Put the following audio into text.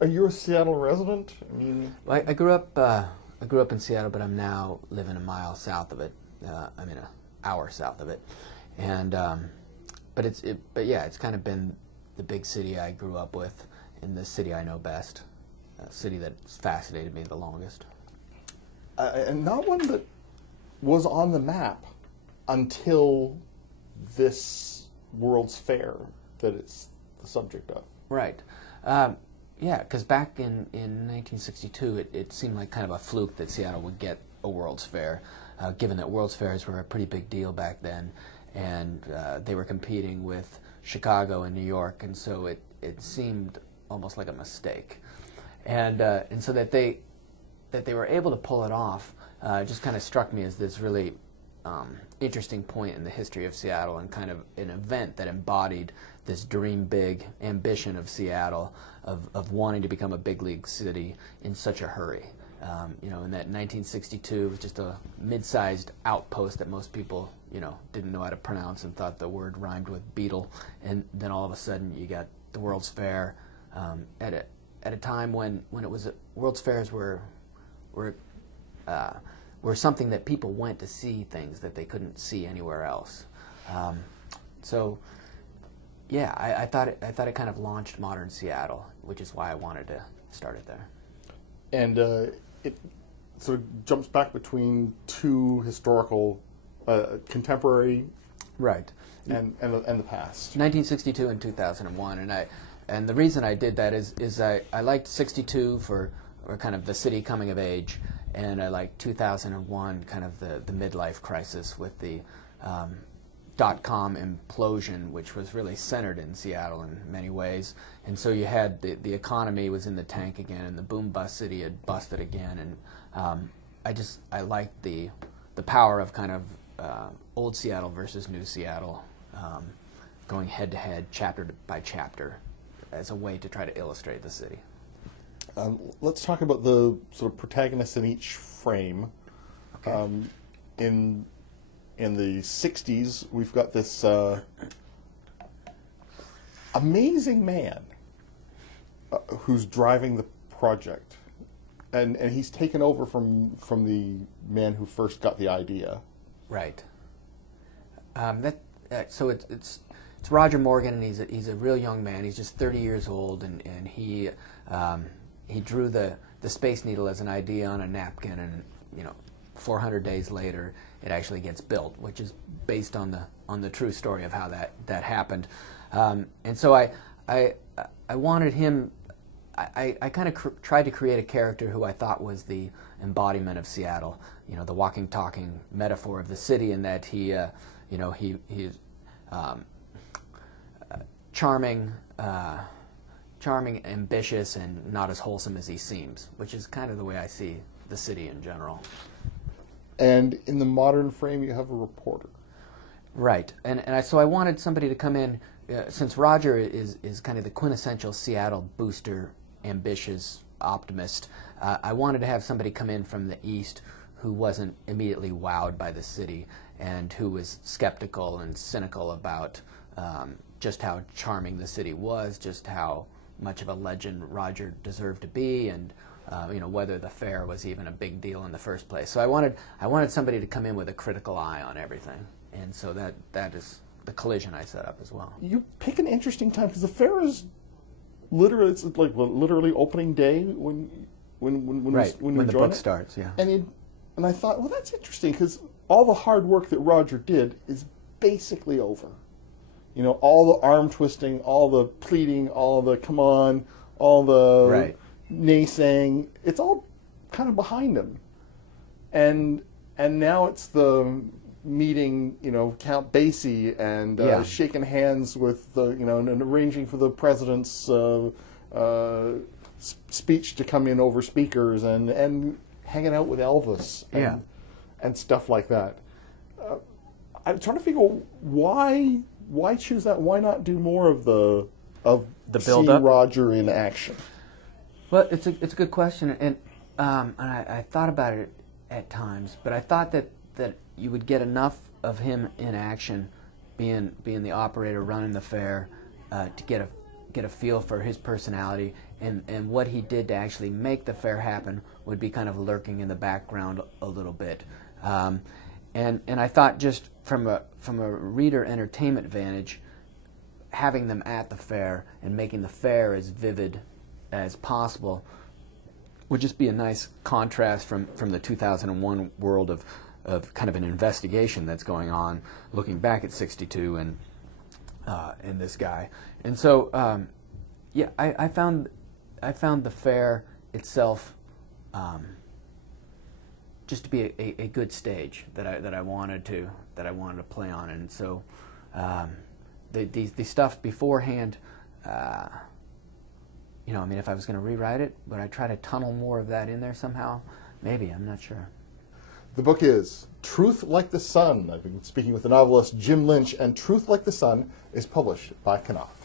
Are you a Seattle resident? I mean, Well, I grew up in Seattle, but I'm now living a mile south of it. I'm in an hour south of it, and but yeah, it's kind of been the big city I grew up with, and the city I know best, a city that's fascinated me the longest. and not one that was on the map until this World's Fair that it's the subject of. Right. Yeah, because back in 1962, it seemed like kind of a fluke that Seattle would get a World's Fair, given that World's Fairs were a pretty big deal back then, and they were competing with Chicago and New York, and so it seemed almost like a mistake. And so that they were able to pull it off just kind of struck me as this really interesting point in the history of Seattle, and kind of an event that embodied this dream big ambition of Seattle of wanting to become a big league city in such a hurry. In that 1962, it was just a mid-sized outpost that most people, didn't know how to pronounce and thought the word rhymed with beetle. And then all of a sudden, you got the World's Fair at a time when it was World's Fairs were something that people went to see things that they couldn't see anywhere else. So, yeah, I thought it kind of launched modern Seattle, which is why I wanted to start it there. And it sort of jumps back between two historical, contemporary, Right. and the past. 1962 and 2001, and the reason I did that is I liked 62 for kind of the city coming of age, and I liked 2001 kind of the midlife crisis with the .com implosion, which was really centered in Seattle in many ways. And so you had the economy was in the tank again, and the boom bust city had busted again, and I liked the power of kind of old Seattle versus new Seattle, going head to head, chapter by chapter, as a way to try to illustrate the city. Let's talk about the sort of protagonists in each frame. Okay. In the 60s, we've got this amazing man who's driving the project, and he's taken over from the man who first got the idea. Right. So it's Roger Morgan, and he's a real young man. He's just 30 years old, and he drew the Space Needle as an idea on a napkin, and 400 days later, it actually gets built, which is based on the true story of how that happened. And so I wanted him. I kind of tried to create a character who I thought was the embodiment of Seattle, the walking, talking metaphor of the city, in that he's charming, ambitious, and not as wholesome as he seems, which is kind of the way I see the city in general. And in the modern frame, you have a reporter. Right, so I wanted somebody to come in, since Roger is kind of the quintessential Seattle booster, ambitious optimist. I wanted to have somebody come in from the East who wasn't immediately wowed by the city, and who was skeptical and cynical about just how charming the city was, just how much of a legend Roger deserved to be, and whether the fair was even a big deal in the first place. So I wanted somebody to come in with a critical eye on everything, and so that is the collision I set up as well. You pick an interesting time, because the fair is literally opening day when the book starts. Yeah, and I thought, well, that's interesting, because all the hard work that Roger did is basically over. All the arm twisting, all the pleading, all the come on, all the right. naysaying, it's all kind of behind him, and now it's the meeting, Count Basie, and shaking hands with the, and arranging for the president's speech to come in over speakers, and hanging out with Elvis, and stuff like that. I'm trying to figure out why choose that. Why not do more of the build up, Roger in action? Well, it's a good question, and I thought about it at times, but I thought that you would get enough of him in action, being the operator running the fair, to get get a feel for his personality, and what he did to actually make the fair happen would be kind of lurking in the background a little bit. And I thought, just from a reader entertainment vantage, having them at the fair and making the fair as vivid as possible would just be a nice contrast from the 2001 world of kind of an investigation that's going on, looking back at '62 and this guy. And so, yeah, I found the fair itself just to be a good stage that I wanted to play on. And so the stuff beforehand, you know, I mean, if I was going to rewrite it, would I try to tunnel more of that in there somehow? Maybe, I'm not sure. The book is Truth Like the Sun. I've been speaking with the novelist Jim Lynch, and Truth Like the Sun is published by Knopf.